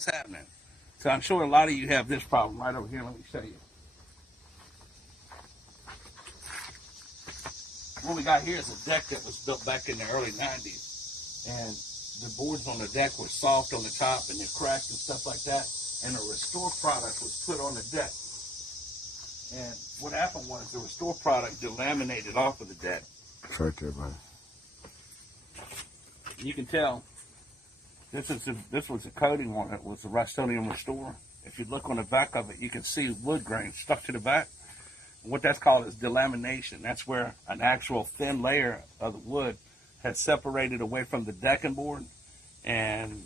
what's happening. So I'm sure a lot of you have this problem right over here. Let me show you. What we got here is a deck that was built back in the early 90s. And the boards on the deck were soft on the top and they're cracked and stuff like that. And a Restore product was put on the deck. And what happened was the Restore product delaminated off of the deck. It's right there, buddy. You can tell this was a coating on it, was the Rustoleum Restore. If you look on the back of it, you can see wood grain stuck to the back. What that's called is delamination. That's where an actual thin layer of the wood has separated away from the decking board and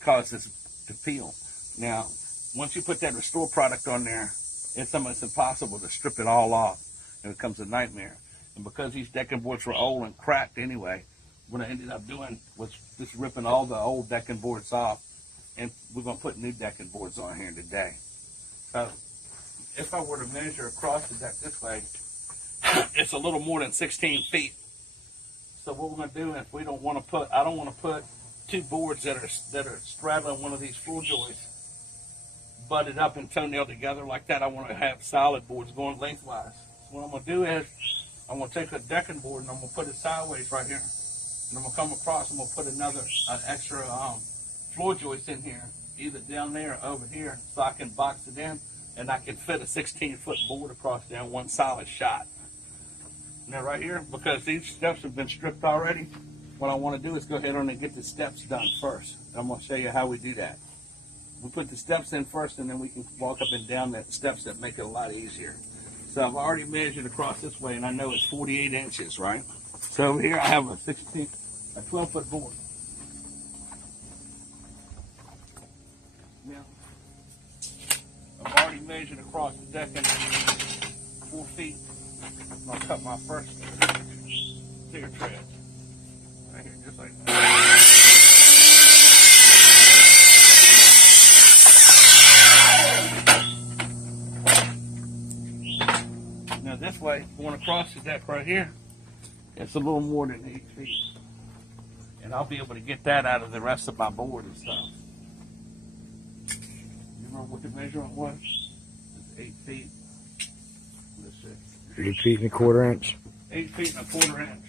caused this to peel. Now, once you put that Restore product on there, it's almost impossible to strip it all off. It becomes a nightmare. And because these decking boards were old and cracked anyway, what I ended up doing was just ripping all the old decking boards off, and we're going to put new decking boards on here today. So if I were to measure across the deck this way, it's a little more than 16 feet. So what we're going to do is I don't want to put two boards that are straddling one of these floor joists butted up and toenailed together like that. I want to have solid boards going lengthwise. So what I'm going to do is I'm going to take a decking board and I'm going to put it sideways right here. And I'm going to come across and I'm going to put an extra floor joist in here, either down there or over here, so I can box it in and I can fit a 16-foot board across there in one solid shot. Now right here, because these steps have been stripped already, what I want to do is go ahead and get the steps done first. And I'm going to show you how we do that. We put the steps in first and then we can walk up and down the steps that make it a lot easier. So I've already measured across this way and I know it's 48 inches, right? So over here I have a 12-foot board. Now, I've already measured across the decking 4 feet. I'll cut my first clear tread right here, just like that. Now this way, going across the deck right here, it's a little more than 8 feet. And I'll be able to get that out of the rest of my board and stuff. You remember what the measurement was? It's 8 feet. Let's see. 8 feet and a quarter inch. 8 feet and a quarter inch.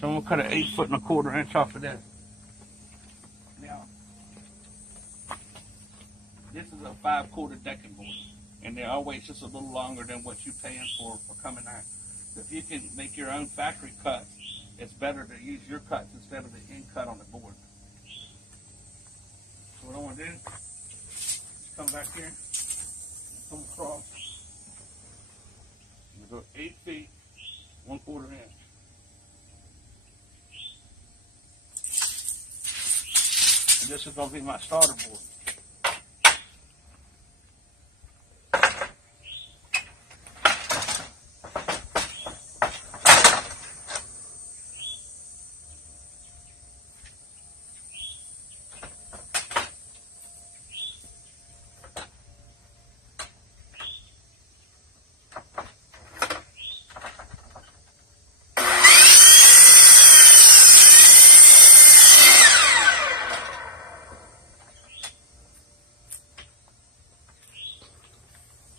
So I'm going to cut an 8 foot and a quarter inch off of this. Now, this is a 5/4 decking board. And they're always just a little longer than what you're paying for coming out. So if you can make your own factory cuts, it's better to use your cuts instead of the end cut on the board. So what I want to do is come back here, and come across. I'm going to go 8 feet, 1/4 inch. And this is going to be my starter board.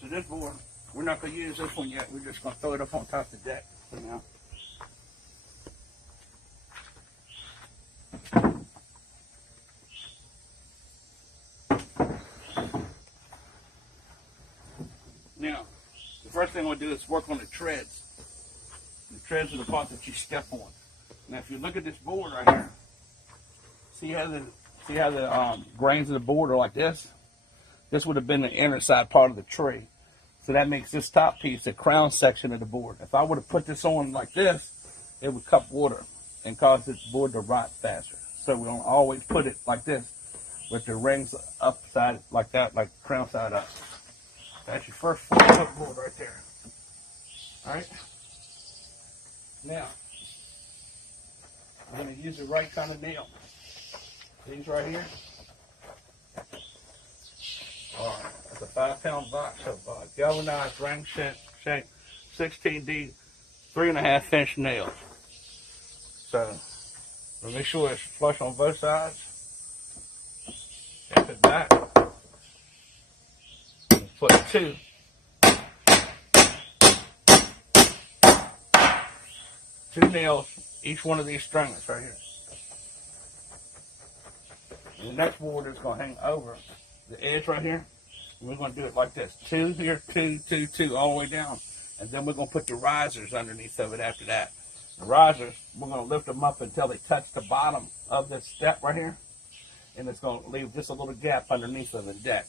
This board, we're not going to use this one yet. We're just going to throw it up on top of the deck for now. Now, the first thing we'll do is work on the treads. The treads are the part that you step on. Now, if you look at this board right here, see how the grains of the board are like this? This would have been the inner side part of the tree. So that makes this top piece the crown section of the board. If I would have put this on like this, it would cup water and cause this board to rot faster. So we don't always put it like this with the rings upside like that, like crown side up. That's your first 4-foot board right there. All right. Now, I'm going to use the right kind of nail. These right here. All right. It's a 5-pound box of galvanized ring shank 16D 3.5-inch nails. So we'll make sure it's flush on both sides. Step it back. Put two nails, each one of these stringers right here. And the next board is going to hang over the edge right here. And we're going to do it like this. Two here, two, two, two, all the way down. And then we're going to put the risers underneath of it after that. The risers, we're going to lift them up until they touch the bottom of this step right here. And it's going to leave just a little gap underneath of the deck,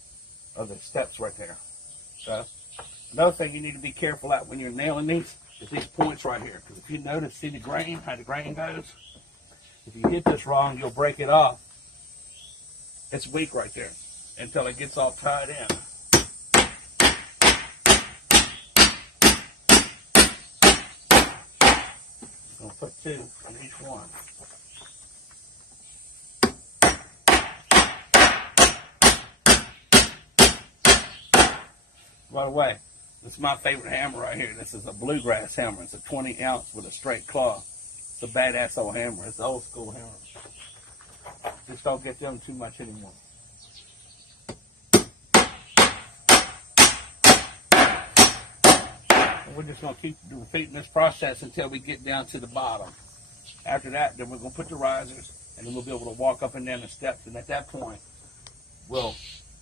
of the steps right there. So, another thing you need to be careful at when you're nailing these is these points right here. Because if you notice, see the grain, how the grain goes? If you hit this wrong, you'll break it off. It's weak right there until it gets all tied in. I'll put two on each one. By the way, this is my favorite hammer right here. This is a bluegrass hammer. It's a 20 ounce with a straight claw. It's a badass old hammer. It's an old school hammer. Just don't get them too much anymore. And we're just going to keep repeating this process until we get down to the bottom. After that, then we're going to put the risers, and then we'll be able to walk up and down the steps. And at that point, we'll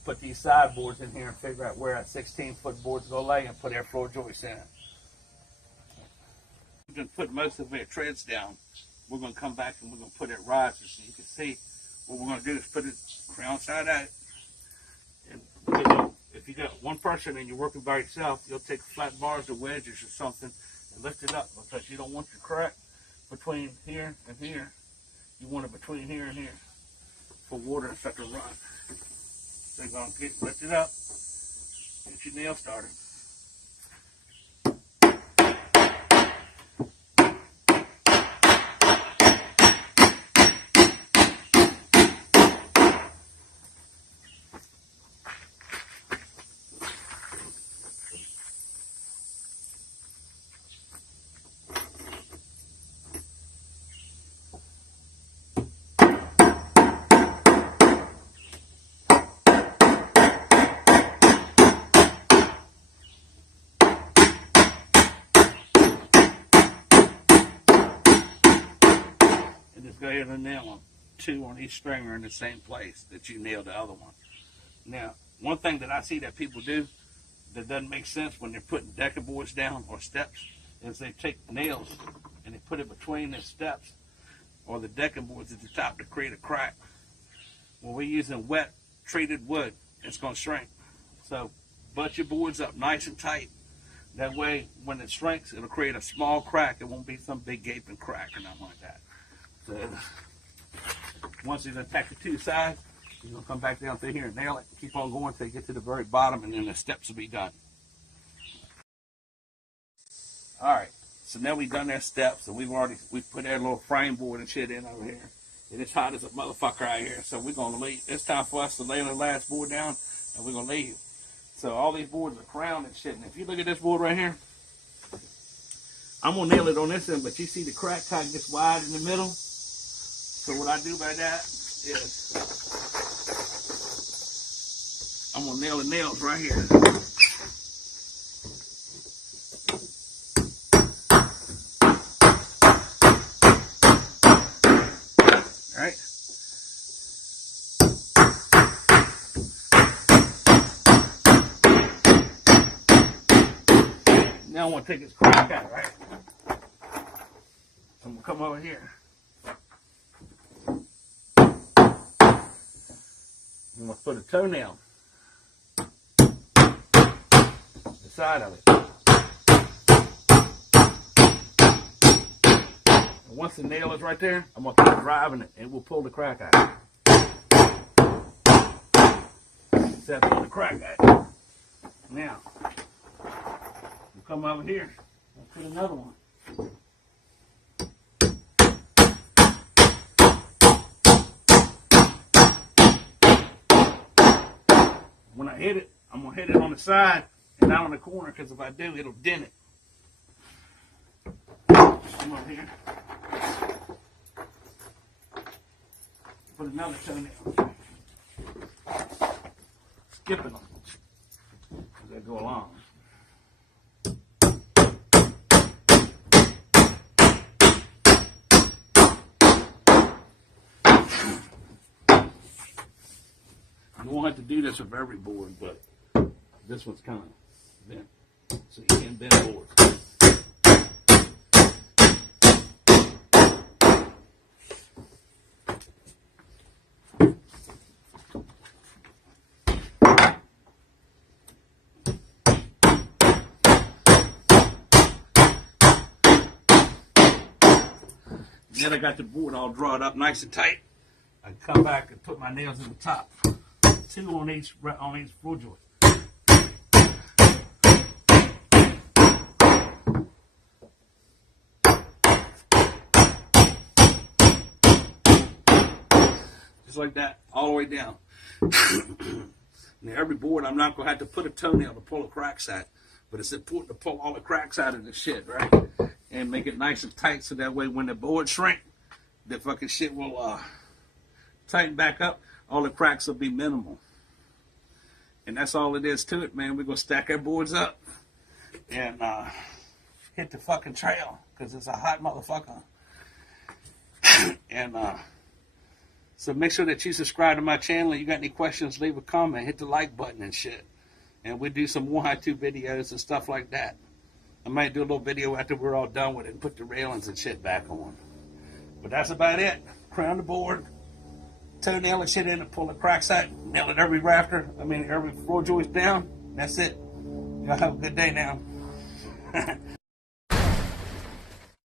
put these sideboards in here and figure out where that 16-foot board's going to lay and put our floor joists in it. We're going to put most of our treads down. We're going to come back and we're going to put it risers. So you can see what we're going to do is put it crown side out. And if you got one person and you're working by yourself, you'll take flat bars or wedges or something and lift it up, because you don't want your crack between here and here. You want it between here and here for water and stuff to run. So you're going to lift it up, get your nail started. Just go ahead and nail them, two on each stringer in the same place that you nailed the other one. Now, one thing that I see that people do that doesn't make sense when they're putting decker boards down or steps is they take nails and they put it between the steps or the decking boards at the top to create a crack. When we're using wet treated wood, it's going to shrink. So butt your boards up nice and tight. That way, when it shrinks, it'll create a small crack. It won't be some big gaping crack or nothing like that. So once you attack the two sides, you're going to come back down through here and nail it. Keep on going until you get to the very bottom, and then the steps will be done. All right, so now we've done our steps, and we've put our little frame board and shit in over here. And it's hot as a motherfucker out here, so we're going to leave. It's time for us to lay the last board down, and we're going to leave. So all these boards are crowned and shit. And if you look at this board right here, I'm going to nail it on this end, but you see the crack kind of gets wide in the middle. So what I do by that is I'm going to nail the nails right here. All right. Now I want to take this crack out, right? So I'm going to come over here. I'm going to put a toenail the side of it. And once the nail is right there, I'm going to keep driving it and we'll pull the crack out. Set the crack out. Now, we'll come over here and put another one. When I hit it, I'm going to hit it on the side and not on the corner, because if I do, it'll dent it. Come over here. Put another toenail. skipping them as I go along. You won't have to do this with every board, but this one's kind of bent, so you can bend boards. Then I got the board all drawn up nice and tight. I come back and put my nails in the top. 2 on each floor joint. Just like that, all the way down. Now every board I'm not gonna have to put a toenail to pull the cracks out, but it's important to pull all the cracks out of the shit, right? And make it nice and tight so that way when the board shrink, the fucking shit will tighten back up. All the cracks will be minimal. And that's all it is to it, man. We're going to stack our boards up and hit the fucking trail because it's a hot motherfucker. And so make sure that you subscribe to my channel. If you got any questions, leave a comment. Hit the like button and shit. And we do some more how-to videos and stuff like that. I might do a little video after we're all done with it and put the railings and shit back on. But that's about it. Crown the board. Toenail and shit in and pull the cracks out, nail it every rafter, every floor joist down. That's it. Y'all have a good day now.